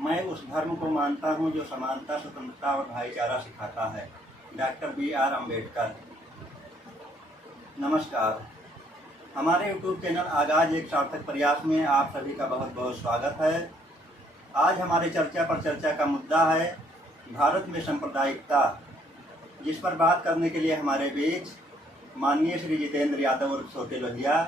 मैं उस धर्म को मानता हूँ जो समानता, स्वतंत्रता और भाईचारा सिखाता है। Doctor B.R. अम्बेडकर। नमस्कार। हमारे YouTube चैनल आगाज एक सार्थक प्रयास में आप सभी का बहुत बहुत स्वागत है। आज हमारे चर्चा पर चर्चा का मुद्दा है भारत में सांप्रदायिकता, जिस पर बात करने के लिए हमारे बीच माननीय श्री जितेंद्र यादव और छोटे लोहिया,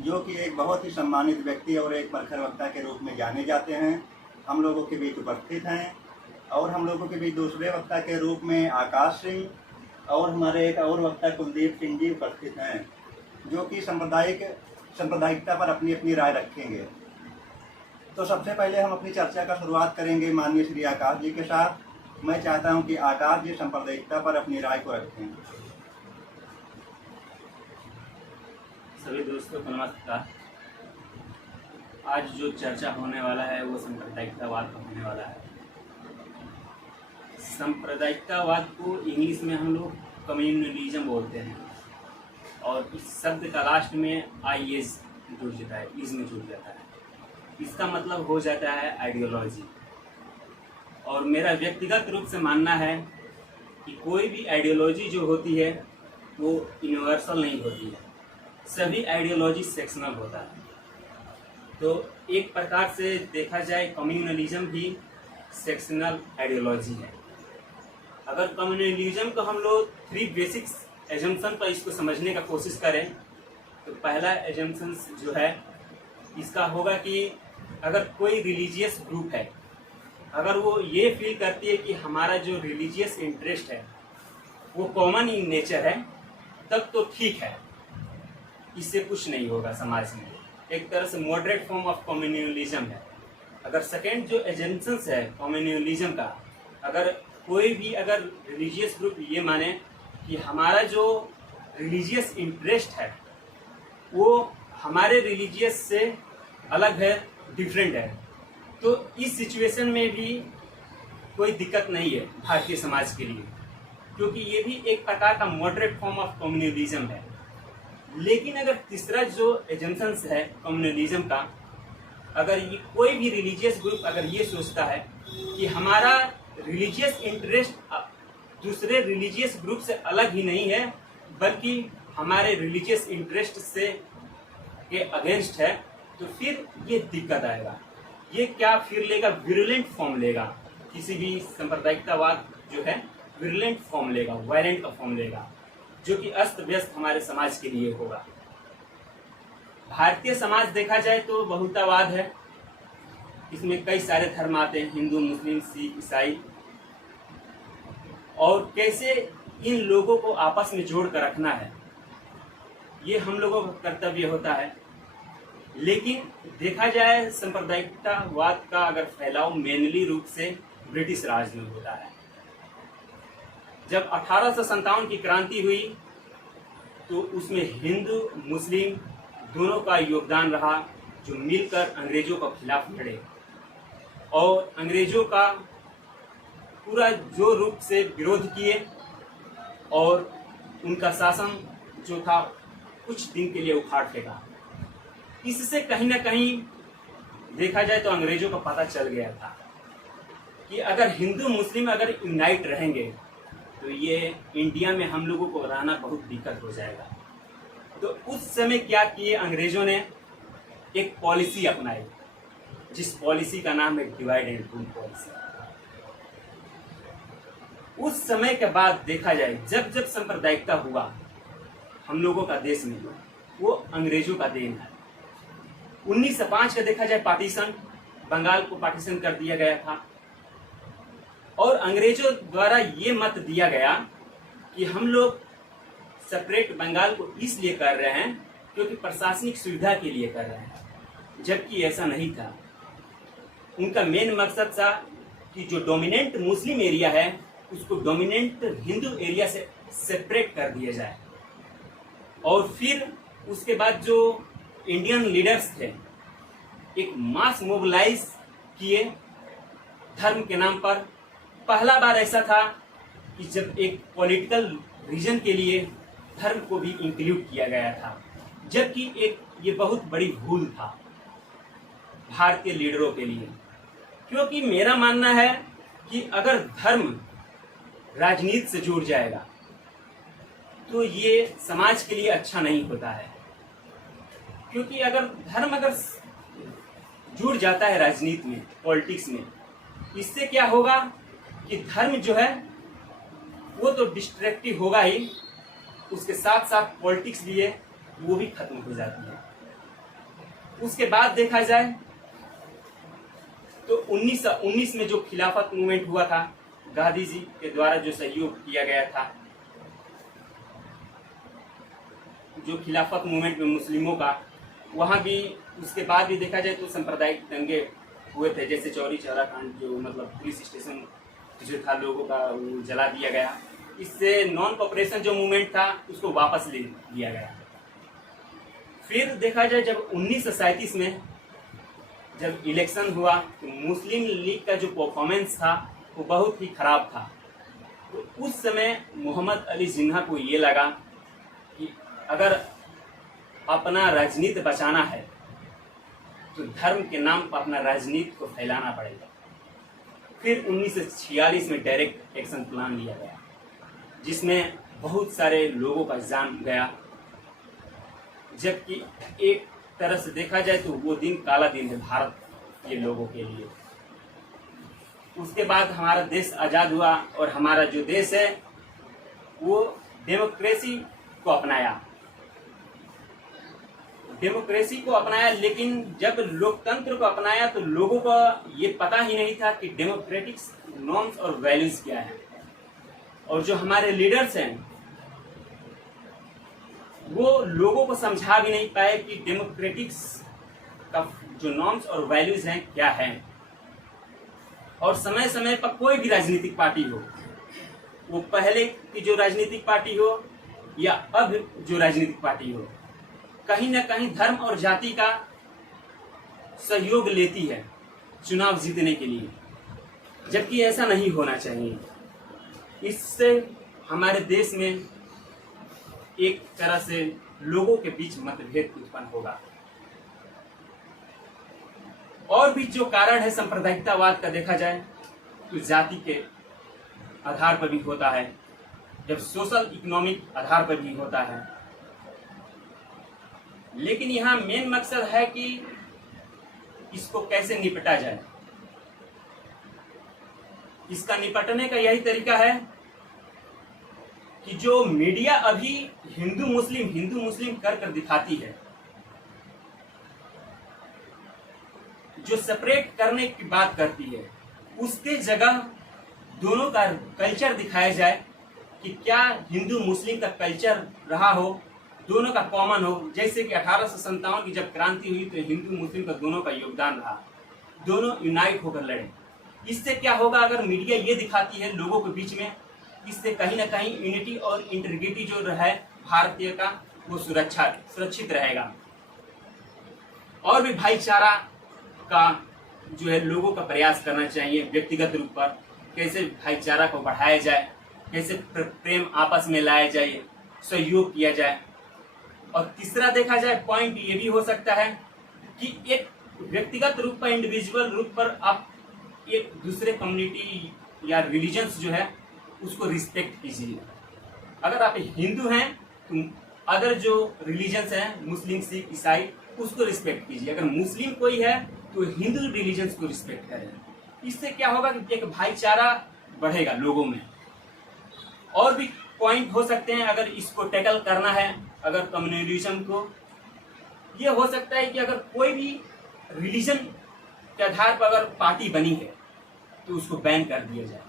जो कि एक बहुत ही सम्मानित व्यक्ति और एक प्रखर वक्ता के रूप में जाने जाते हैं, हम लोगों के बीच उपस्थित हैं। और हम लोगों के बीच दूसरे वक्ता के रूप में आकाश सिंह और हमारे एक और वक्ता कुलदीप सिंह जी उपस्थित हैं, जो कि सांप्रदायिकता पर अपनी अपनी राय रखेंगे। तो सबसे पहले हम अपनी चर्चा का शुरुआत करेंगे माननीय श्री आकाश जी के साथ। मैं चाहता हूं कि आकाश जी सांप्रदायिकता पर अपनी राय को रखें। सभी दोस्तों को नमस्कार। आज जो चर्चा होने वाला है वो सांप्रदायिकतावाद का होने वाला है। सांप्रदायिकतावाद को इंग्लिश में हम लोग कम्युनलिज्म बोलते हैं और इस शब्द का लास्ट में IS जुड़ जाता है, इसमें जुड़ जाता है। इसका मतलब हो जाता है आइडियोलॉजी। और मेरा व्यक्तिगत रूप से मानना है कि कोई भी आइडियोलॉजी जो होती है वो यूनिवर्सल नहीं होती है, सभी आइडियोलॉजी सेक्शनल होता है। तो एक प्रकार से देखा जाए कम्युनलिज्म भी सेक्शनल आइडियोलॉजी है। अगर कम्युनलिज्म को हम लोग 3 बेसिक्स एजम्पशन पर इसको समझने का कोशिश करें तो पहला एजम्पशन जो है इसका होगा कि अगर कोई रिलीजियस ग्रुप है, अगर वो ये फील करती है कि हमारा जो रिलीजियस इंटरेस्ट है वो कॉमन इन नेचर है, तब तो ठीक है, इससे कुछ नहीं होगा समाज में। एक तरह से मॉडरेट फॉर्म ऑफ कम्युनलिज्म है। अगर सेकेंड जो एजेंशंस है कम्युनलिज्म का, अगर कोई भी अगर रिलीजियस ग्रुप ये माने कि हमारा जो रिलीजियस इंटरेस्ट है वो हमारे रिलीजियस से अलग है, डिफरेंट है, तो इस सिचुएशन में भी कोई दिक्कत नहीं है भारतीय समाज के लिए, क्योंकि ये भी एक प्रकार का मॉडरेट फॉर्म ऑफ कम्युनलिज्म है। लेकिन अगर तीसरा जो एजम्पशंस है कम्युनलिज्म का, अगर ये कोई भी रिलीजियस ग्रुप अगर ये सोचता है कि हमारा रिलीजियस इंटरेस्ट दूसरे रिलीजियस ग्रुप से अलग ही नहीं है बल्कि हमारे रिलीजियस इंटरेस्ट से के अगेंस्ट है, तो फिर ये दिक्कत आएगा। ये क्या फिर लेगा, विरुलेंट फॉर्म लेगा। किसी भी सांप्रदायिकतावाद जो है विरुलेंट फॉर्म लेगा, वायलेंट का फॉर्म लेगा, जो कि अस्त व्यस्त हमारे समाज के लिए होगा। भारतीय समाज देखा जाए तो बहुतावाद है, इसमें कई सारे धर्म आते हैं, हिंदू, मुस्लिम, सिख, ईसाई, और कैसे इन लोगों को आपस में जोड़ कर रखना है ये हम लोगों का कर्तव्य होता है। लेकिन देखा जाए सांप्रदायिकतावाद का अगर फैलाव मेनली रूप से ब्रिटिश राज में होता है। जब 1857 की क्रांति हुई तो उसमें हिंदू मुस्लिम दोनों का योगदान रहा, जो मिलकर अंग्रेजों के खिलाफ लड़े और अंग्रेजों का पूरा जोर रूप से विरोध किए और उनका शासन जो था कुछ दिन के लिए उखाड़ फेंका। इससे कहीं ना कहीं देखा जाए तो अंग्रेजों को पता चल गया था कि अगर हिंदू मुस्लिम अगर यूनाइट रहेंगे तो ये इंडिया में हम लोगों को रहना बहुत दिक्कत हो जाएगा। तो उस समय क्या किए अंग्रेजों ने, एक पॉलिसी अपनाई, जिस पॉलिसी का नाम है डिवाइड एंड रूल पॉलिसी। उस समय के बाद देखा जाए जब जब सांप्रदायिकता हुआ हम लोगों का देश में, वो अंग्रेजों का देन है। 1905 का देखा जाए पार्टीशन, बंगाल को पार्टीशन कर दिया गया था और अंग्रेजों द्वारा ये मत दिया गया कि हम लोग सेपरेट बंगाल को इसलिए कर रहे हैं क्योंकि प्रशासनिक सुविधा के लिए कर रहे हैं, जबकि ऐसा नहीं था। उनका मेन मकसद था कि जो डोमिनेंट मुस्लिम एरिया है उसको डोमिनेंट हिंदू एरिया से सेपरेट कर दिया जाए। और फिर उसके बाद जो इंडियन लीडर्स थे एक मास मोबिलाइज किए धर्म के नाम पर। पहला बार ऐसा था कि जब एक पॉलिटिकल रीजन के लिए धर्म को भी इंक्लूड किया गया था, जबकि एक ये बहुत बड़ी भूल था भारतीय लीडरों के लिए, क्योंकि मेरा मानना है कि अगर धर्म राजनीति से जुड़ जाएगा तो ये समाज के लिए अच्छा नहीं होता है। क्योंकि अगर धर्म जुड़ जाता है राजनीति में, पॉलिटिक्स में, इससे क्या होगा कि धर्म जो है वो तो डिस्ट्रैक्टिव होगा ही, उसके साथ साथ पॉलिटिक्स भी है वो भी खत्म हो जाती है। उसके बाद देखा जाए तो 1919 में जो खिलाफत मूवमेंट हुआ था, गांधी जी के द्वारा जो सहयोग किया गया था, जो खिलाफत मूवमेंट में मुस्लिमों का, वहाँ भी उसके बाद भी देखा जाए तो सांप्रदायिक दंगे हुए थे, जैसे चौरी चौरा कांड, जो मतलब पुलिस स्टेशन जो था लोगों का वो जला दिया गया। इससे नॉन कॉपरेशन जो मूवमेंट था उसको वापस ले लिया गया। फिर देखा जाए जब 1937 में जब इलेक्शन हुआ तो मुस्लिम लीग का जो परफॉर्मेंस था वो बहुत ही खराब था। तो उस समय मोहम्मद अली जिन्ना को ये लगा कि अगर अपना राजनीति बचाना है तो धर्म के नाम पर अपना राजनीति को फैलाना पड़ेगा। फिर 1946 में डायरेक्ट एक्शन प्लान लिया गया, जिसमें बहुत सारे लोगों का जान गया। जबकि एक तरह से देखा जाए तो वो दिन काला दिन है भारत के लोगों के लिए। उसके बाद हमारा देश आज़ाद हुआ और हमारा जो देश है वो डेमोक्रेसी को अपनाया। लेकिन जब लोकतंत्र को अपनाया तो लोगों को ये पता ही नहीं था कि डेमोक्रेटिक नॉर्म्स और वैल्यूज क्या है। और जो हमारे लीडर्स हैं वो लोगों को समझा भी नहीं पाए कि डेमोक्रेटिक्स का जो नॉर्म्स और वैल्यूज हैं क्या हैं। और समय समय पर कोई भी राजनीतिक पार्टी हो, वो पहले की जो राजनीतिक पार्टी हो या अब जो राजनीतिक पार्टी हो, कहीं ना कहीं धर्म और जाति का सहयोग लेती है चुनाव जीतने के लिए, जबकि ऐसा नहीं होना चाहिए। इससे हमारे देश में एक तरह से लोगों के बीच मतभेद उत्पन्न होगा। और भी जो कारण है सांप्रदायिकतावाद का देखा जाए तो जाति के आधार पर भी होता है, जब सोशल इकोनॉमिक आधार पर भी होता है। लेकिन यहाँ मेन मकसद है कि इसको कैसे निपटा जाए। इसका निपटने का यही तरीका है कि जो मीडिया अभी हिंदू मुस्लिम कर दिखाती है, जो सेपरेट करने की बात करती है, उसके जगह दोनों का कल्चर दिखाया जाए कि क्या हिंदू मुस्लिम का कल्चर रहा हो, दोनों का कॉमन हो। जैसे कि 1857 की जब क्रांति हुई तो हिंदू मुस्लिम का दोनों का योगदान रहा, दोनों यूनाइट होकर लड़े। इससे क्या होगा, अगर मीडिया ये दिखाती है लोगों के बीच में, इससे कहीं ना कहीं यूनिटी और इंटीग्रिटी जो है भारतीय का वो सुरक्षित रहेगा। और भी भाईचारा का जो है लोगों का प्रयास करना चाहिए, व्यक्तिगत रूप पर कैसे भाईचारा को बढ़ाया जाए, कैसे प्रेम आपस में लाया जाए, सहयोग किया जाए। और तीसरा देखा जाए पॉइंट ये भी हो सकता है कि एक व्यक्तिगत रूप पर, इंडिविजुअल रूप पर आप एक दूसरे कम्युनिटी या रिलीजन्स जो है उसको रिस्पेक्ट कीजिए। अगर आप हिंदू हैं तो अदर जो रिलीजन्स हैं, मुस्लिम, सिख, ईसाई, उसको रिस्पेक्ट कीजिए। अगर मुस्लिम कोई है तो हिंदू रिलीजन्स को रिस्पेक्ट करें। इससे क्या होगा कि एक भाईचारा बढ़ेगा लोगों में। और भी पॉइंट हो सकते हैं अगर इसको टैकल करना है, अगर कम्युनलिज्म को, ये हो सकता है कि अगर कोई भी रिलीजन के आधार पर अगर पार्टी बनी है तो उसको बैन कर दिया जाए।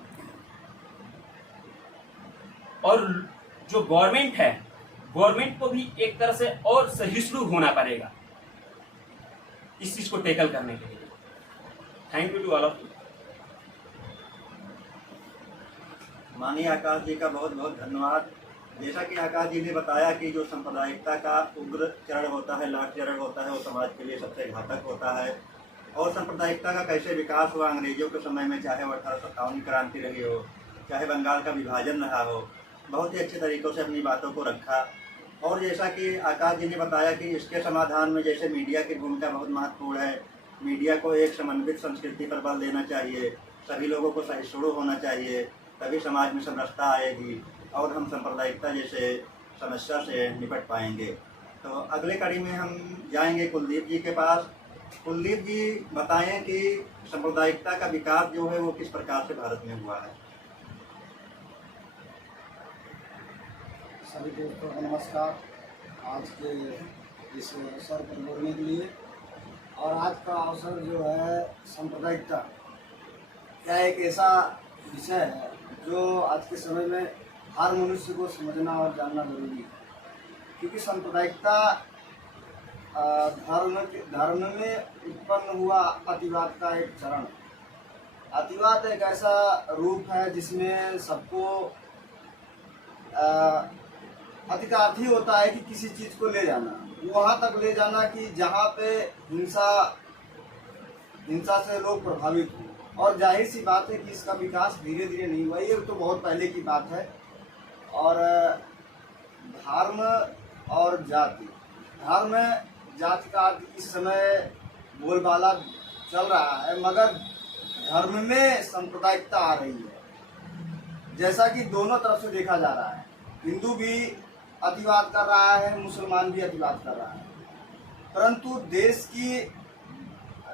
और जो गवर्नमेंट है, गवर्नमेंट को भी एक तरह से और सहिष्णु होना पड़ेगा इस चीज को टैकल करने के लिए। Thank you to all of you. माननीय आकाश जी का बहुत बहुत धन्यवाद। जैसा कि आकाश जी ने बताया कि जो सांप्रदायिकता का उग्र चरण होता है, लाट चरण होता है, वो समाज के लिए सबसे घातक होता है। और सांप्रदायिकता का कैसे विकास हुआ अंग्रेजों के समय में, चाहे वो 1857 की क्रांति रही हो, चाहे बंगाल का विभाजन रहा हो, बहुत ही अच्छे तरीक़ों से अपनी बातों को रखा। और जैसा कि आकाश जी ने बताया कि इसके समाधान में जैसे मीडिया की भूमिका बहुत महत्वपूर्ण है, मीडिया को एक समन्वित संस्कृति पर बल देना चाहिए, सभी लोगों को सहिष्णु होना चाहिए, तभी समाज में समरसता आएगी और हम सांप्रदायिकता जैसे समस्या से निपट पाएंगे। तो अगले कड़ी में हम जाएंगे कुलदीप जी के पास। कुलदीप जी बताएं कि सांप्रदायिकता का विकास जो है वो किस प्रकार से भारत में हुआ है। सभी दोस्तों को नमस्कार। आज के इस अवसर पर बोलने के लिए, और आज का अवसर जो है सांप्रदायिकता, यह एक ऐसा विषय है जो आज के समय में हर मनुष्य को समझना और जानना जरूरी है, क्योंकि सांप्रदायिकता धर्म में उत्पन्न हुआ अतिवाद का एक चरण है। अतिवाद एक ऐसा रूप है जिसमें सबको अधिकार ही होता है कि किसी चीज़ को ले जाना, वहाँ तक ले जाना कि जहाँ पे हिंसा से लोग प्रभावित हो। और जाहिर सी बात है कि इसका विकास धीरे धीरे नहीं हुआ, ये तो बहुत पहले की बात है। और धर्म और जाति, धर्म जाति का इस समय बोलबाला चल रहा है, मगर धर्म में सांप्रदायिकता आ रही है। जैसा कि दोनों तरफ से देखा जा रहा है, हिंदू भी अतिवाद कर रहा है, मुसलमान भी अतिवाद कर रहा है, परंतु देश की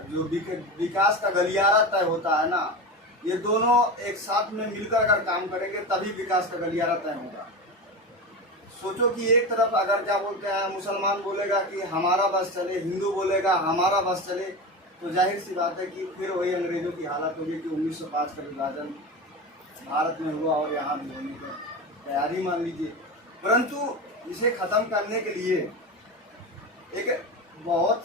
जो विकास का गलियारा तय होता है ना, ये दोनों एक साथ में मिलकर अगर काम करेंगे तभी विकास का गलियारा तय होगा। सोचो कि एक तरफ अगर क्या बोलते हैं, मुसलमान बोलेगा कि हमारा बस चले, हिंदू बोलेगा हमारा बस चले, तो जाहिर सी बात है कि फिर वही अंग्रेजों की हालत होगी कि 1905 का विभाजन भारत में हुआ और यहाँ भी होने की तैयारी मान लीजिए। परंतु इसे ख़त्म करने के लिए एक बहुत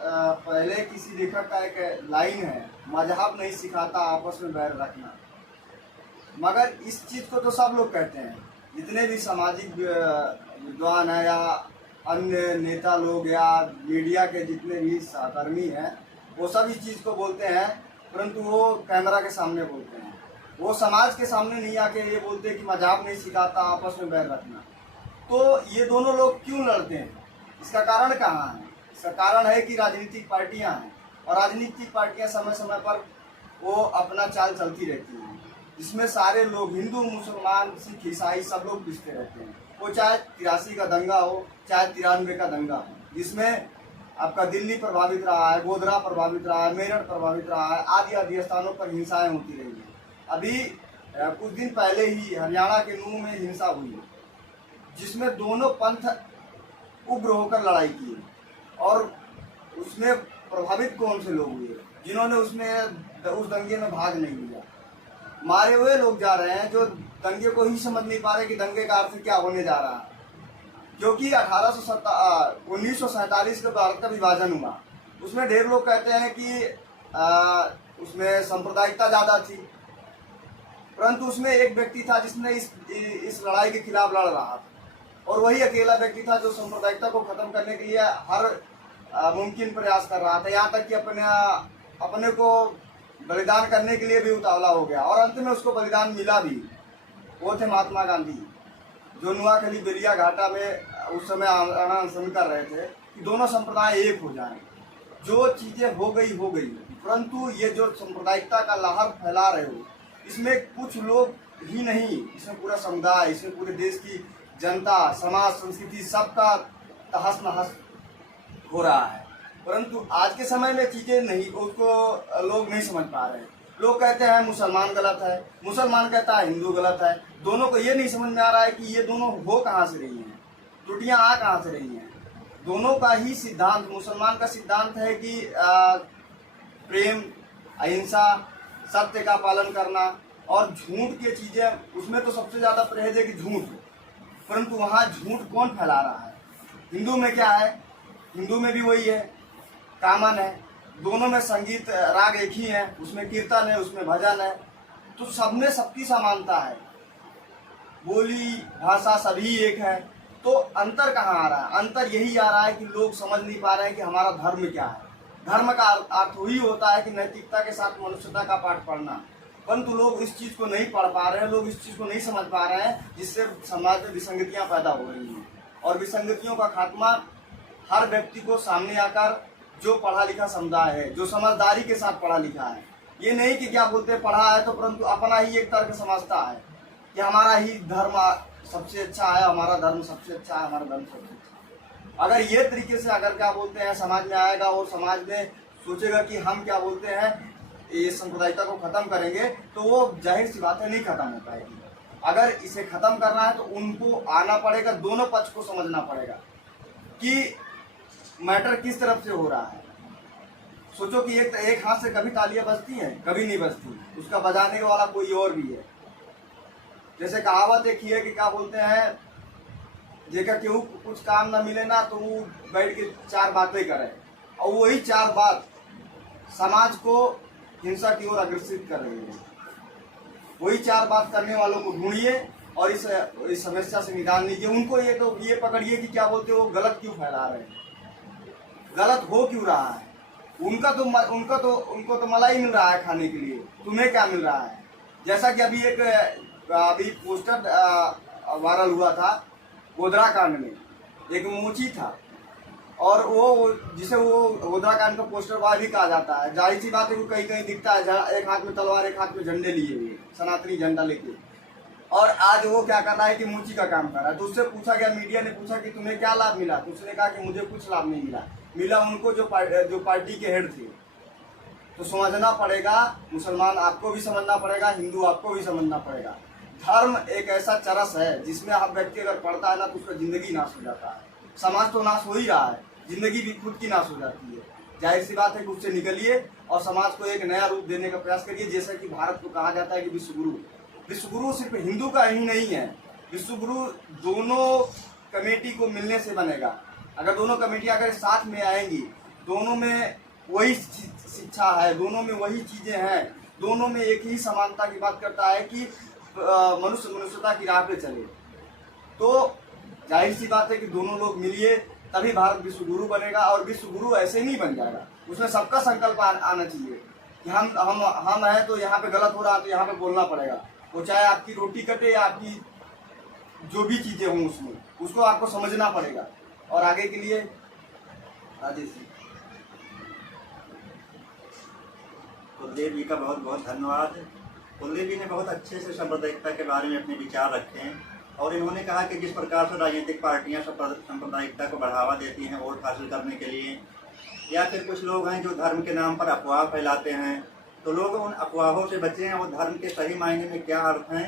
पहले किसी लेखक का एक लाइन है, मजहब नहीं सिखाता आपस में बैर रखना। मगर इस चीज़ को तो सब लोग कहते हैं, जितने भी सामाजिक विद्वान हैं या अन्य नेता लोग या मीडिया के जितने भी सहकर्मी हैं, वो सब इस चीज़ को बोलते हैं, परंतु वो कैमरा के सामने बोलते हैं। वो समाज के सामने नहीं आके ये बोलते कि मजहब नहीं सिखाता आपस में बैर रखना। तो ये दोनों लोग क्यों लड़ते हैं? इसका कारण कहाँ है? इसका कारण है कि राजनीतिक पार्टियां हैं, और राजनीतिक पार्टियां समय समय पर वो अपना चाल चलती रहती हैं, जिसमें सारे लोग हिंदू मुसलमान सिख ईसाई सब लोग पिसते रहते हैं। वो चाहे 83 का दंगा हो, चाहे 93 का दंगा हो, जिसमें आपका दिल्ली प्रभावित रहा है, गोधरा प्रभावित रहा है, मेरठ प्रभावित रहा है, आदि आदि स्थानों पर हिंसाएं होती रही हैं। अभी कुछ दिन पहले ही हरियाणा के नूह में हिंसा हुई, जिसमें दोनों पंथ उग्र होकर लड़ाई की, और उसमें प्रभावित कौन से लोग हुए? जिन्होंने उस दंगे में भाग नहीं लिया। मारे हुए लोग जा रहे हैं जो दंगे को ही समझ नहीं पा रहे कि दंगे का अर्थ क्या होने जा रहा है। क्योंकि 1947 के भारत का विभाजन हुआ, उसमें ढेर लोग कहते हैं कि उसमें सांप्रदायिकता ज़्यादा थी, परंतु उसमें एक व्यक्ति था जिसने इस लड़ाई के खिलाफ लड़ रहा था, और वही अकेला व्यक्ति था जो सांप्रदायिकता को खत्म करने के लिए हर मुमकिन प्रयास कर रहा था, यहाँ तक कि अपने को बलिदान करने के लिए भी उतावला हो गया, और अंत में उसको बलिदान मिला भी। वो थे महात्मा गांधी, जो नुआखली बेलिया घाटा में उस समय अनशन कर रहे थे कि दोनों संप्रदाय एक हो जाएं। जो चीज़ें हो गई, परंतु ये जो सांप्रदायिकता का लहर फैला रहे हो, इसमें कुछ लोग ही नहीं, इसमें पूरा समुदाय, इसमें पूरे देश की जनता, समाज, संस्कृति सबका तहस नहस हो रहा है। परंतु आज के समय में चीज़ें नहीं, उसको लोग नहीं समझ पा रहे हैं। लोग कहते हैं मुसलमान गलत है, मुसलमान कहता है हिंदू गलत है। दोनों को ये नहीं समझ में आ रहा है कि ये दोनों हो कहाँ से रही हैं, त्रुटियाँ आ कहाँ से रही हैं। दोनों का ही सिद्धांत, मुसलमान का सिद्धांत है कि प्रेम, अहिंसा, सत्य का पालन करना, और झूठ की चीज़ें, उसमें तो सबसे ज़्यादा परहेज है कि झूठ, परंतु वहाँ झूठ कौन फैला रहा है? हिंदू में क्या है? हिंदू में भी वही है, कामन है, दोनों में संगीत राग एक ही है, उसमें कीर्तन है, उसमें भजन है, तो सब में सबकी समानता है, बोली भाषा सभी एक है। तो अंतर कहाँ आ रहा है? अंतर यही आ रहा है कि लोग समझ नहीं पा रहे हैं कि हमारा धर्म क्या है। धर्म का अर्थ वही होता है कि नैतिकता के साथ मनुष्यता का पाठ पढ़ना, परंतु लोग इस चीज़ को नहीं पढ़ पा रहे हैं, लोग इस चीज़ को नहीं समझ पा रहे हैं, जिससे समाज में विसंगतियाँ पैदा हो रही हैं। और विसंगतियों का खात्मा हर व्यक्ति को सामने आकर जो पढ़ा लिखा समुदाय है, जो समझदारी के साथ पढ़ा लिखा है। ये नहीं कि क्या बोलते हैं पढ़ा है तो परंतु अपना ही एक तर्क समझता है कि हमारा ही धर्म सबसे अच्छा है, हमारा धर्म सबसे अच्छा है, हमारा धर्म सबसे अच्छा है। अगर ये तरीके से अगर क्या बोलते हैं समाज में आएगा और समाज में सोचेगा कि हम क्या बोलते हैं ये सांप्रदायिकता को खत्म करेंगे, तो वो जाहिर सी बात है नहीं खत्म हो पाएगी। अगर इसे खत्म करना है तो उनको आना पड़ेगा, दोनों पक्ष को समझना पड़ेगा कि मैटर किस तरफ से हो रहा है। सोचो कि एक हाथ से कभी तालियां बजती हैं, कभी नहीं बजती, उसका बजाने वाला कोई और भी है। जैसे कहावत एक ही है कि क्या बोलते हैं, जेका केहू कुछ काम ना मिले ना तो वो बैठ के चार बातें करे, और वही चार बात समाज को हिंसा की ओर अग्रसित कर रही है। वही चार बात करने वालों को ढूंढिए और इस समस्या से निदान लीजिए। उनको ये पकड़िए कि क्या बोलते हैं वो गलत क्यों फैला रहे हैं, गलत हो क्यों रहा है। उनको तो मलाई मिल रहा है खाने के लिए, तुम्हें क्या मिल रहा है। जैसा कि अभी पोस्टर वायरल हुआ था गोधरा कांड में, एक मोची था और वो जिसे वो गोधरा कांड का पोस्टर वार भी कहा जाता है। जाहिर सी बात है वो कहीं कहीं दिखता है, एक हाथ में तलवार एक हाथ में झंडे लिए हुए, सनातनी झंडा लेके, और आज वो क्या कर रहा है कि मोची का काम कर रहा है। तो उससे पूछा गया, मीडिया ने पूछा कि तुम्हें क्या लाभ मिला, तो उसने कहा कि मुझे कुछ लाभ नहीं मिला उनको जो पार्टी के हेड थे। तो समझना पड़ेगा, मुसलमान आपको भी समझना पड़ेगा, हिंदू आपको भी समझना पड़ेगा। धर्म एक ऐसा चरस है जिसमें आप व्यक्ति अगर पढ़ता है ना तो उसका जिंदगी नाश हो जाता है। समाज तो नाश हो ही रहा है, जिंदगी भी खुद की नाश हो जाती है। जाहिर सी बात है कि उससे निकलिए और समाज को एक नया रूप देने का प्रयास करिए। जैसा कि भारत को कहा जाता है कि विश्वगुरु सिर्फ हिंदू का ही नहीं है, विश्वगुरु दोनों कमेटी को मिलने से बनेगा। अगर दोनों कमेटी अगर साथ में आएंगी, दोनों में वही शिक्षा है, दोनों में वही चीजें हैं, दोनों में एक ही समानता की बात करता है कि मनुष्यता की राह पे चले, तो जाहिर सी बात है कि दोनों लोग मिलिए तभी भारत विश्वगुरु बनेगा। और विश्वगुरु ऐसे नहीं बन जाएगा, उसमें सबका संकल्प आना चाहिए कि हम हैं तो यहाँ पे गलत हो रहा है तो यहाँ पे बोलना पड़ेगा। वो चाहे आपकी रोटी कटे या आपकी जो भी चीजें हों उसमें, उसको आपको समझना पड़ेगा और आगे के लिए राजेश जी। कुलदीप जी का बहुत बहुत धन्यवाद। कुलदीप जी ने बहुत अच्छे से सांप्रदायिकता के बारे में अपने विचार रखे हैं और इन्होंने कहा कि जिस प्रकार से राजनीतिक पार्टियां सांप्रदायिकता को बढ़ावा देती हैं वोट हासिल करने के लिए, या फिर कुछ लोग हैं जो धर्म के नाम पर अफवाह फैलाते हैं, तो लोग उन अफवाहों से बचें और धर्म के सही मायने में क्या अर्थ हैं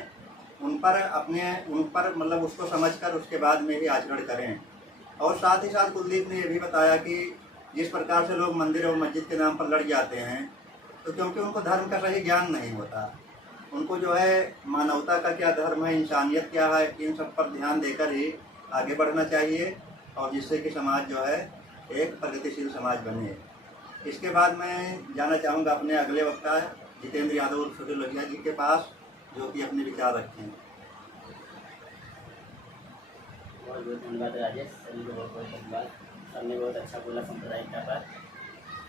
उन पर मतलब उसको समझकर उसके बाद में ही आचरण करें। और साथ ही साथ कुलदीप ने यह भी बताया कि जिस प्रकार से लोग मंदिर और मस्जिद के नाम पर लड़ जाते हैं तो क्योंकि उनको धर्म का सही ज्ञान नहीं होता, उनको जो है मानवता का क्या धर्म है, इंसानियत क्या है, इन सब पर ध्यान देकर ही आगे बढ़ना चाहिए और जिससे कि समाज जो है एक प्रगतिशील समाज बने। इसके बाद मैं जाना चाहूँगा अपने अगले वक्ता जितेंद्र यादव और छोटे लोहिया जी के पास, जो कि अपने विचार रखें। बहुत बहुत धन्यवाद राजेश, सभी को बहुत बहुत धन्यवाद। सबने बहुत अच्छा बोला सांप्रदायिकता पर।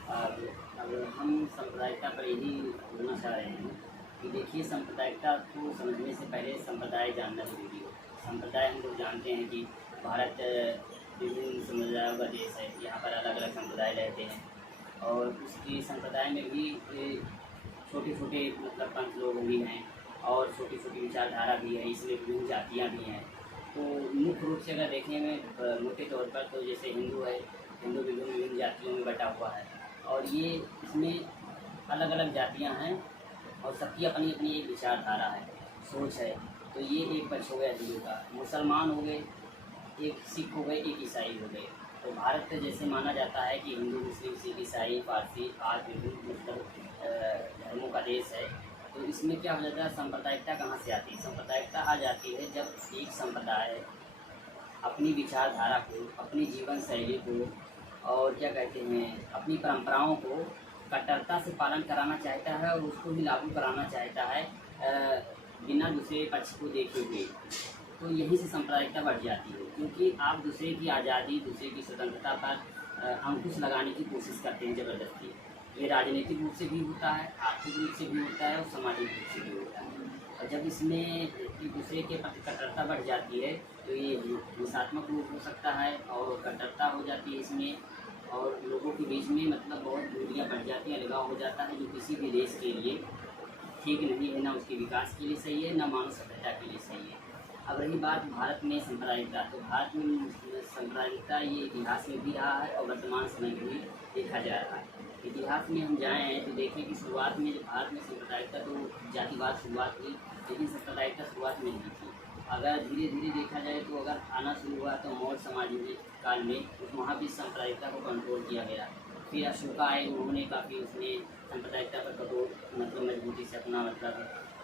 और अब हम सांप्रदायिकता पर यही बोलना चाह रहे हैं कि देखिए, सांप्रदायिकता को समझने से पहले संप्रदाय जानना जरूरी है। संप्रदाय हम लोग जानते हैं कि भारत विभिन्न समुदायों का देश है, यहाँ पर अलग अलग संप्रदाय रहते हैं और उसकी संप्रदाय में भी छोटे छोटे मतलब पंथ लोग भी हैं और छोटी छोटी विचारधारा भी है, इसमें विभिन्न जातियाँ भी हैं। तो मुख्य रूप से अगर देखने में मोटे तौर पर तो जैसे हिंदू है, हिंदू विभिन्न जातियों में बटा हुआ है और ये इसमें अलग अलग जातियाँ हैं और सबकी अपनी अपनी एक विचारधारा है, सोच है। तो ये एक पक्ष हो गया हिंदू का। मुसलमान हो गए, एक सिख हो गए, एक ईसाई हो गए। तो भारत जैसे माना जाता है कि हिंदू, मुस्लिम, सिख, ईसाई, पारसी आज विभिन्न मतलब धर्मों का देश है। तो इसमें क्या हो जाता है, सांप्रदायिकता कहाँ से आती है? सांप्रदायिकता आ जाती है जब एक संप्रदाय अपनी विचारधारा को, अपनी जीवन शैली को और क्या कहते हैं अपनी परंपराओं को कट्टरता से पालन कराना चाहता है और उसको भी लागू कराना चाहता है बिना दूसरे पक्ष को देखे हुए। तो यहीं से सांप्रदायिकता बढ़ जाती है, क्योंकि आप दूसरे की आज़ादी, दूसरे की स्वतंत्रता पर अंकुश लगाने की कोशिश करते हैं ज़बरदस्ती। ये राजनीतिक रूप से भी होता है, आर्थिक रूप से भी होता है और सामाजिक रूप से भी होता है। और जब इसमें एक दूसरे के प्रति कट्टरता बढ़ जाती है तो ये हिंसात्मक रूप हो सकता है और कट्टरता हो जाती है इसमें। और लोगों के बीच में मतलब बहुत दूरियां बढ़ जाती हैं, अलगाव हो जाता है, जो किसी भी देश के लिए ठीक नहीं है, ना उसके विकास के लिए सही है, ना मानव सभ्यता के लिए सही है। अब रही बात भारत में सांप्रदायिकता, तो भारत में सांप्रदायिकता ये इतिहास में भी रहा है और वर्तमान समय में भी देखा जा रहा है। इतिहास में हम जाएँ तो देखें कि शुरुआत में जब भारत में सांप्रदायिकता तो जातिवाद शुरुआत हुई, लेकिन सांप्रदायिकता शुरुआत में नहीं थी। अगर धीरे धीरे देखा जाए तो अगर आना शुरू हुआ तो मौर्य समाज काल में वहाँ भी सांप्रदायिकता को कंट्रोल किया गया। फिर अशोका आए, उन्होंने काफ़ी उसने सांप्रदायिकता पर कठोर मतलब मजबूती से अपना मतलब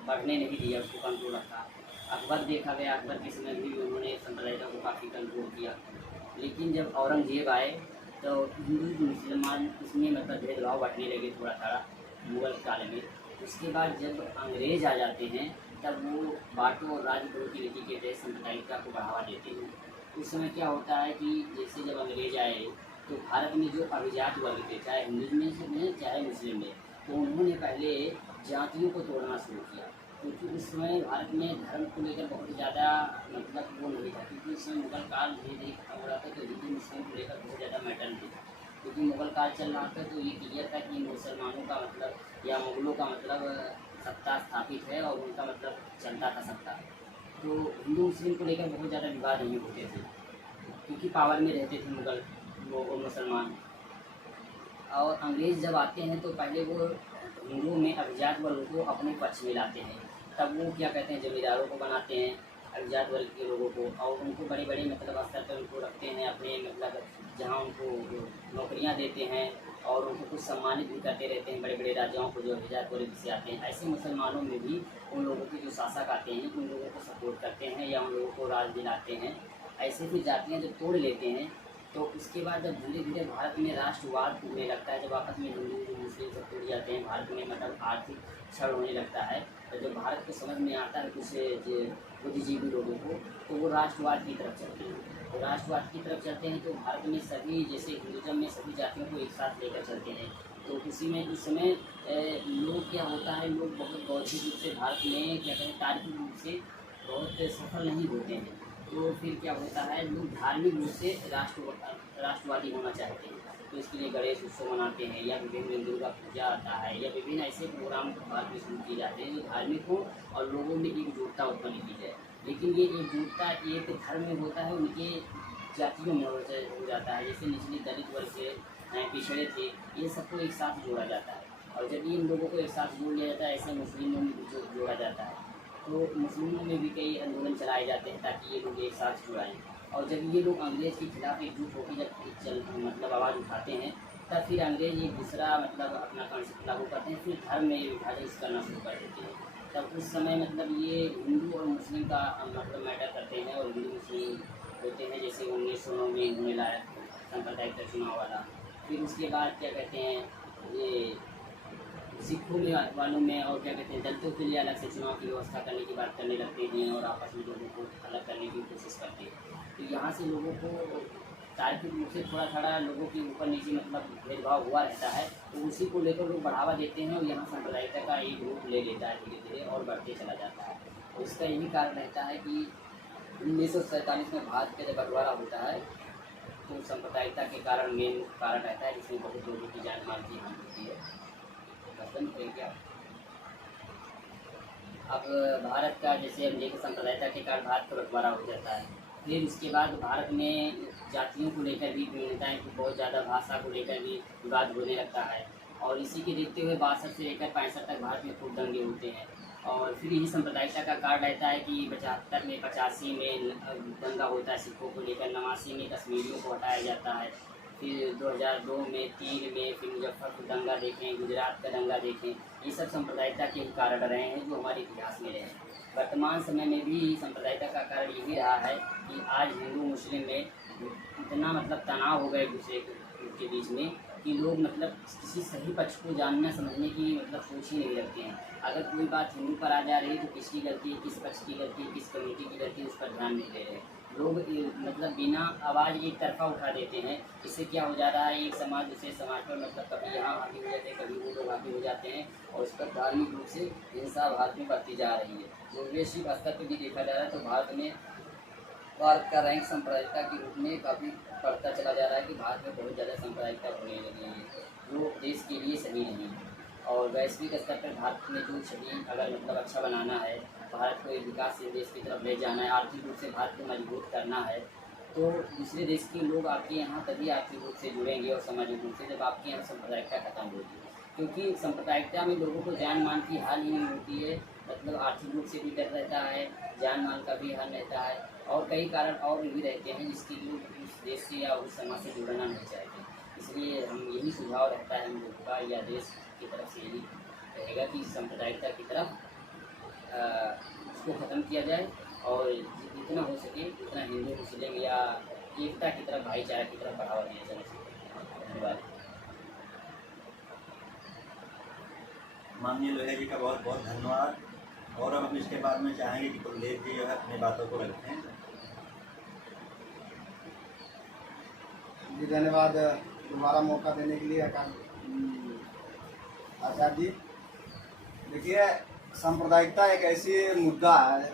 बढ़ने नहीं दिया, उसको कंट्रोल रखा। अकबर देखा गया, अकबर के समय भी उन्होंने सांप्रदायिकता को काफ़ी कंट्रोल किया। लेकिन जब औरंगजेब आए तो हिंदू मुसलमान इसमें मतलब भेदभाव बढ़ने लगे थोड़ा थोड़ा मुगल काल में। उसके बाद जब अंग्रेज़ आ जाते हैं तब वो बांटो और राज करो की नीति के तहत सांप्रदायिकता को बढ़ावा देते हैं। उस समय क्या होता है कि जैसे जब अंग्रेज आए तो भारत में जो अभिजात वर्ग थे, चाहे हिंदू में चाहे मुस्लिम में, तो उन्होंने पहले जातियों को तोड़ना शुरू किया। क्योंकि उस समय भारत में धर्म को लेकर बहुत ज़्यादा मतलब वो नहीं था, क्योंकि उस समय मुगल काल धीरे धीरे खत्म हो रहा था, तो हिंदू मुस्लिम को लेकर बहुत ज़्यादा मैटर नहीं था। क्योंकि मुगल काल चल रहा था तो ये क्लियर था कि मुसलमानों का मतलब या मुगलों का मतलब सत्ता स्थापित है और उनका मतलब चलता था सत्ता। तो हिंदू मुस्लिम को लेकर बहुत ज़्यादा विवाद नहीं होते थे, क्योंकि पावर में रहते थे मुगल वो मुसलमान। और अंग्रेज़ जब आते हैं तो पहले वो हिंदुओं में अभिजात वर्ग को अपने पक्ष में लाते हैं। तब वो क्या कहते हैं, जमींदारों को बनाते हैं अभिजात वर्ग के लोगों को, और उनको बड़ी बड़ी मतलब स्तर पर उनको रखते हैं अपने मतलब जहाँ उनको नौकरियाँ देते हैं और उनको कुछ सम्मानित भी करते रहते हैं, बड़े बड़े राजाओं को जो अभिजात वर्ग से आते हैं। ऐसे मुसलमानों में भी उन लोगों के जो शासक आते हैं उन लोगों को सपोर्ट करते हैं या उन लोगों को राज दिलाते हैं। ऐसे फिर जातियाँ जब तोड़ लेते हैं तो उसके बाद जब धीरे धीरे भारत में राष्ट्रवाद उठने लगता है, जब आपस में हिंदू मुस्लिम सब टूट जाते हैं, भारत में मतलब आर्थिक क्षण होने लगता है, तो जब भारत को समझ में आता है कुछ बुद्धिजीवी लोगों को, तो वो राष्ट्रवाद की तरफ चलते हैं। तो राष्ट्रवाद की तरफ चलते हैं तो भारत में सभी जैसे हिंदुज़म में सभी जातियों को एक साथ लेकर चलते हैं। तो उसी में उस समय लोग क्या होता है, लोग बहुत बौद्धिक रूप से भारत में क्या कहें तार्किक रूप से बहुत सफल नहीं होते हैं। तो फिर क्या होता है, लोग धार्मिक रूप से राष्ट्रवादी होना चाहते हैं। तो इसके लिए गणेश उत्सव मनाते हैं या विभिन्न दुर्गा पूजा आता है या विभिन्न ऐसे प्रोग्राम भारत में शुरू किए जाते हैं जो धार्मिक हो और लोगों में एकजुटता उत्पन्न की जाए। लेकिन ये एकजुटता एक धर्म में होता है, उनके जातियों में हो जाता है। जैसे निचले दलित वर्ग से पिछड़े थे, ये सबको एक साथ जोड़ा जाता है। और जब इन लोगों को एक साथ जोड़ लिया जाता है, ऐसे मुस्लिमों में भी जोड़ा जाता है। तो मुस्लिमों में भी कई आंदोलन चलाए जाते हैं ताकि ये लोग एक साथ जुड़ाएँ। और जब ये लोग अंग्रेज़ के खिलाफ एकजुट होकर जब मतलब आवाज़ उठाते हैं, तब फिर अंग्रेज़ एक दूसरा मतलब अपना कॉन्सेप्ट लागू करते हैं, फिर धर्म में विभाजन करना शुरू कर देते हैं। तब उस समय मतलब ये हिंदू और मुस्लिम का मतलब मैटर करते हैं और हिंदू मुस्लिम होते हैं। जैसे 1909 में इन्होंने लाया सांप्रदायिक चुनाव वाला। फिर उसके बाद क्या कहते हैं, ये सिखों में वालों में और क्या कहते हैं दलितों के लिए अलग से चुनाव की व्यवस्था करने की बात करने लगते हैं और आपस में लोगों को अलग करने की कोशिश करते हैं। तो यहाँ से लोगों को तार्किक रूप से थोड़ा थोड़ा लोगों के ऊपर नीचे मतलब भेदभाव हुआ रहता है, तो उसी को लेकर लोग बढ़ावा देते हैं और यहाँ सांप्रदायिकता का एक रूप ले लेता है धीरे धीरे और बढ़ते चला जाता है। और इसका यही कारण रहता है कि 1947 में भारत का जब बंटवारा होता है तो सांप्रदायिकता के कारण मेन कारण रहता है, जिसमें बहुत लोगों की जान माल की हानि होती है। क्या अब भारत का जैसे हम देखें सांप्रदायिकता के कारण भारत का बंटवारा हो जाता है। फिर उसके बाद भारत में जातियों को लेकर भी विभिन्नताएँ बहुत ज़्यादा, भाषा को लेकर भी विवाद होने लगता है। और इसी के देखते हुए 62 से लेकर 65 तक भारत में खूब दंगे होते हैं। और फिर यही सांप्रदायिकता का कारण रहता है कि 75 में 85 में दंगा होता है सिखों को लेकर, 89 में कश्मीरियों को हटाया जाता है। फिर 2002 में 3 में फिर मुजफ्फरपुर दंगा देखें, गुजरात का दंगा देखें, ये सब सांप्रदायिकता के ही कारण रहे हैं जो हमारे इतिहास में रहे हैं। वर्तमान समय में भी सांप्रदायिकता का कारण यही रहा है कि आज हिंदू मुस्लिम में इतना मतलब तनाव हो गए एक दूसरे के बीच में कि लोग मतलब किसी सही पक्ष को जानना समझने की मतलब सोच ही नहीं रखते हैं। अगर कोई बात हिंदू पर आ जा रही है तो किसकी गलती है, किस पक्ष की गलती है, किस कम्युनिटी की गलती है, उस पर ध्यान नहीं दे रहे। लोग मतलब बिना आवाज़ एक तरफा उठा देते हैं। इससे क्या हो जा रहा है, एक समाज दूसरे समाज पर मतलब कभी यहाँ हावी हो जाते हैं, कभी वो लोग हावी हो जाते हैं और इस पर धार्मिक रूप से हिंसा भारत में बढ़ती जा रही है। तो वैश्विक स्तर पर भी देखा जा रहा है तो भारत का रैंक सांप्रदायिकता के रूप में काफ़ी बढ़ता चला जा रहा है कि भारत में बहुत ज़्यादा सांप्रदायिकता होने लगी है, जो देश के लिए सही नहीं है। और वैश्विक स्तर पर भारत में जो छवि अगर मतलब अच्छा बनाना है, भारत को एक विकासशील देश की तरफ ले जाना है, आर्थिक रूप से भारत को मजबूत करना है, तो दूसरे देश के लोग आपके यहाँ तभी आर्थिक रूप से जुड़ेंगे और सामाजिक रूप से, जब आपके यहाँ सांप्रदायिकता खत्म होगी। क्योंकि सांप्रदायिकता में लोगों को जान मान की हाल ही नहीं होती है, मतलब आर्थिक रूप से भी डर रहता है, जान मान का भी हाल रहता है, और कई कारण और भी रहते हैं जिसके लिए उस देश से या उस समाज से जुड़ना नहीं चाहते। इसलिए हम यही सुझाव रहता है हम लोगों का या देश की तरफ से यही रहेगा कि सांप्रदायिकता की तरफ उसको ख़त्म किया जाए और जितना हो सके उतना हिंदू मुस्लिम या एकता की तरफ, भाईचारा की तरफ बढ़ावा दिया जाना चाहिए। धन्यवाद। माननीय लोहिया जी का बहुत बहुत धन्यवाद। और हम इसके बाद में चाहेंगे कि कुलदीप जी जो है अपनी बातों को रखें। जी धन्यवाद दोबारा मौका देने के लिए आचार्य जी। देखिए, सांप्रदायिकता एक ऐसी मुद्दा है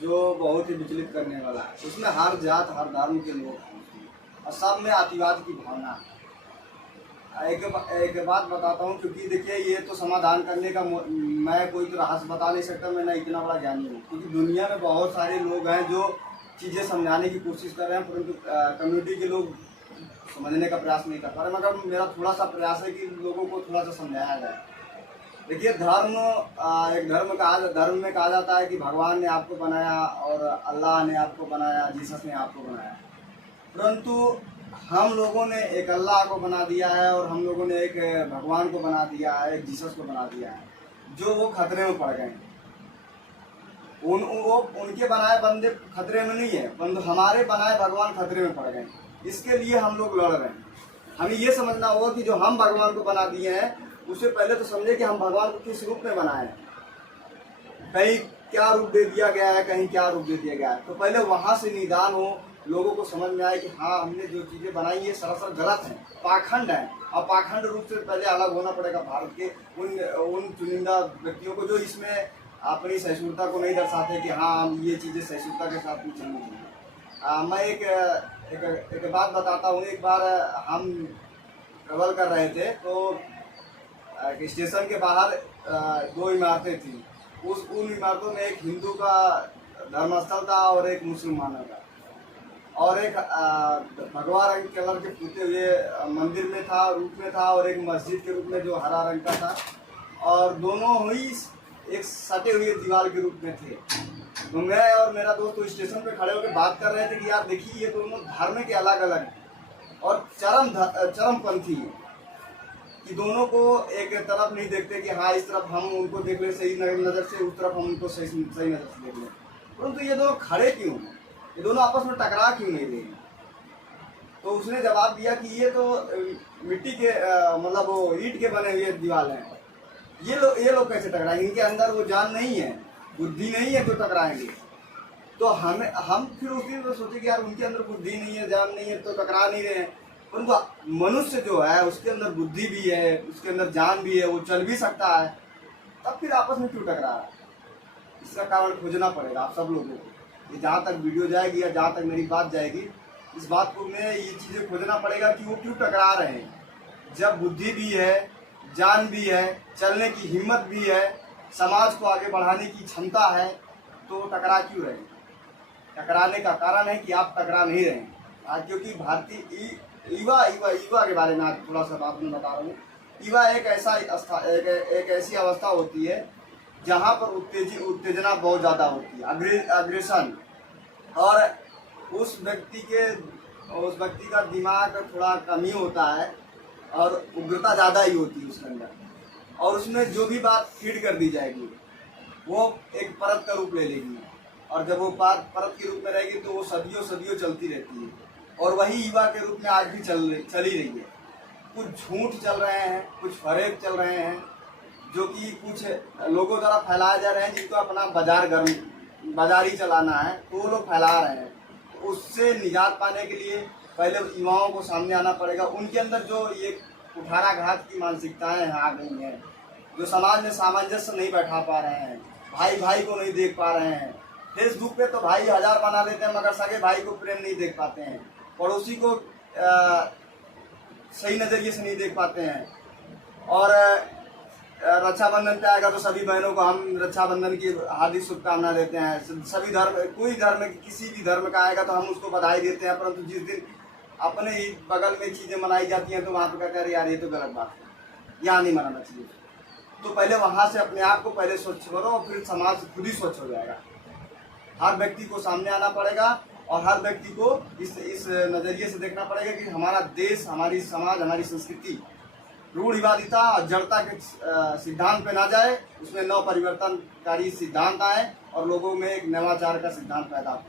जो बहुत ही विचलित करने वाला है। उसमें हर जात हर धर्म के लोग हैं और सब में अतिवाद की भावना है। एक बात बताता हूँ, क्योंकि देखिए ये तो समाधान करने का मैं कोई तो रहस्य बता नहीं सकता, मैं ना इतना बड़ा ज्ञानी हूँ, क्योंकि दुनिया में बहुत सारे लोग हैं जो चीज़ें समझाने की कोशिश कर रहे हैं, परंतु कम्युनिटी के लोग समझने का प्रयास नहीं कर पा रहे। मगर मेरा थोड़ा सा प्रयास है कि लोगों को थोड़ा सा समझाया जाए। देखिए, धर्म में कहा जाता है कि भगवान ने आपको बनाया और अल्लाह ने आपको बनाया, जीसस ने आपको बनाया, परंतु हम लोगों ने एक अल्लाह को बना दिया है और हम लोगों ने एक भगवान को बना दिया है, एक जीसस को बना दिया है, जो वो खतरे में पड़ गए। उनके बनाए बंदे खतरे में नहीं है, परंतु हमारे बनाए भगवान खतरे में पड़ गए। इसके लिए हम लोग लड़ रहे हैं। हमें ये समझना होगा कि जो हम भगवान को बना दिए हैं, उससे पहले तो समझे कि हम भगवान को किस रूप में बनाए हैं। कहीं क्या रूप दे दिया गया है, कहीं क्या रूप दे दिया गया है, तो पहले वहाँ से निदान हो, लोगों को समझ में आए कि हाँ, हमने जो चीज़ें बनाई ये सरासर गलत है, पाखंड है। और पाखंड रूप से पहले अलग होना पड़ेगा भारत के उन चुनिंदा व्यक्तियों को जो इसमें अपनी सहिष्णुता को नहीं दर्शाते कि हाँ, हम ये चीज़ें सहिष्णुता के साथ नहीं चलनी चाहिए। मैं एक बात बताता हूँ। एक बार हम ट्रेवल कर रहे थे, तो स्टेशन के बाहर 2 इमारतें थी। उन इमारतों में एक हिंदू का धर्मस्थल था और एक मुसलमानों का, और एक भगवा रंग कलर के पुते हुए मंदिर में था, रूप में था, और एक मस्जिद के रूप में जो हरा रंग का था, और दोनों ही एक सटे हुए दीवार के रूप में थे। तो मैं और मेरा दोस्त तो स्टेशन पे खड़े होकर बात कर रहे थे कि यार देखिए, ये दोनों धर्म के अलग अलग और चरमपंथी हैं, कि दोनों को एक तरफ नहीं देखते कि हाँ, इस तरफ हम उनको देख ले सही नज़र से, उस तरफ हम उनको सही नज़र से देख लें, परंतु ये दोनों खड़े क्यों हैं? ये दोनों आपस में टकरा क्यों नहीं रहे? तो उसने जवाब दिया कि ये तो मिट्टी के मतलब वो ईंट के बने हुए दीवार हैं, ये लोग कैसे टकराएंगे? इनके अंदर वो जान नहीं है, बुद्धि नहीं है, तो टकराएंगे। तो हम फिर उस दिन तो सोचे कि यार, उनके अंदर बुद्धि नहीं है, जान नहीं है, तो टकरा नहीं रहे हैं, परंतु मनुष्य जो है उसके अंदर बुद्धि भी है, उसके अंदर जान भी है, वो चल भी सकता है, तब फिर आपस में क्यों टकरा रहा है? इसका कारण खोजना पड़ेगा आप सब लोगों को। ये जहाँ तक वीडियो जाएगी या जहाँ तक मेरी बात जाएगी, इस बात को में ये चीज़ें खोजना पड़ेगा कि वो क्यों टकरा रहे हैं। जब बुद्धि भी है, जान भी है, चलने की हिम्मत भी है, समाज को आगे बढ़ाने की क्षमता है, तो टकरा क्यों रहे? टकराने का कारण है कि आप टकरा नहीं रहे आज, क्योंकि भारतीय युवा के बारे में आज थोड़ा सा बात मैं बता रहा हूँ। युवा एक ऐसी अवस्था होती है जहाँ पर उत्तेजना बहुत ज़्यादा होती है, अग्रेशन, और उस व्यक्ति का दिमाग थोड़ा कम ही होता है और उग्रता ज़्यादा ही होती है उसके अंदर, और उसमें जो भी बात फीड कर दी जाएगी वो एक परत का रूप ले लेगी, और जब वो परत के रूप में रहेगी तो वो सदियों चलती रहती है, और वही युवा के रूप में आज भी चली रही है। कुछ झूठ चल रहे हैं, कुछ फरेब चल रहे हैं, जो कि कुछ लोगों द्वारा फैलाए जा रहे हैं, जिनको अपना बाजारी चलाना है, तो वो लोग फैला रहे हैं। तो उससे निजात पाने के लिए पहले युवाओं को सामने आना पड़ेगा। उनके अंदर जो ये कुठाराघात की मानसिकताएं आ गई हैं, जो समाज में सामंजस्य नहीं बैठा पा रहे हैं, भाई को नहीं देख पा रहे हैं। फेसबुक पे तो भाई 1000 बना लेते हैं, मगर सगे भाई को प्रेम नहीं देख पाते हैं। पड़ोसी को सही नज़रिए से नहीं देख पाते हैं। और रक्षाबंधन पे आएगा तो सभी बहनों को हम रक्षाबंधन की हार्दिक शुभकामना देते हैं। सभी धर्म, कोई धर्म, किसी भी धर्म का आएगा तो हम उसको बधाई देते हैं, परंतु जिस दिन अपने ही बगल में चीज़ें मनाई जाती हैं तो वहाँ पर कहते हैं यार ये तो गलत बात है, यहाँ नहीं मनाना चाहिए। तो पहले वहाँ से अपने आप को पहले स्वच्छ करो और फिर समाज खुद ही स्वच्छ हो जाएगा। हर व्यक्ति को सामने आना पड़ेगा और हर व्यक्ति को इस नज़रिए से देखना पड़ेगा कि हमारा देश, हमारी समाज, हमारी संस्कृति रूढ़िवादिता और जड़ता के सिद्धांत पे ना जाए, उसमें नव परिवर्तनकारी सिद्धांत आए और लोगों में एक नवाचार का सिद्धांत पैदा हो।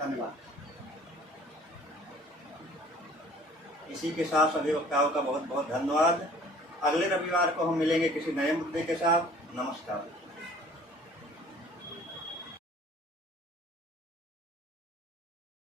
धन्यवाद। इसी के साथ सभी वक्ताओं का बहुत बहुत धन्यवाद। अगले रविवार को हम मिलेंगे किसी नए मुद्दे के साथ। नमस्कार।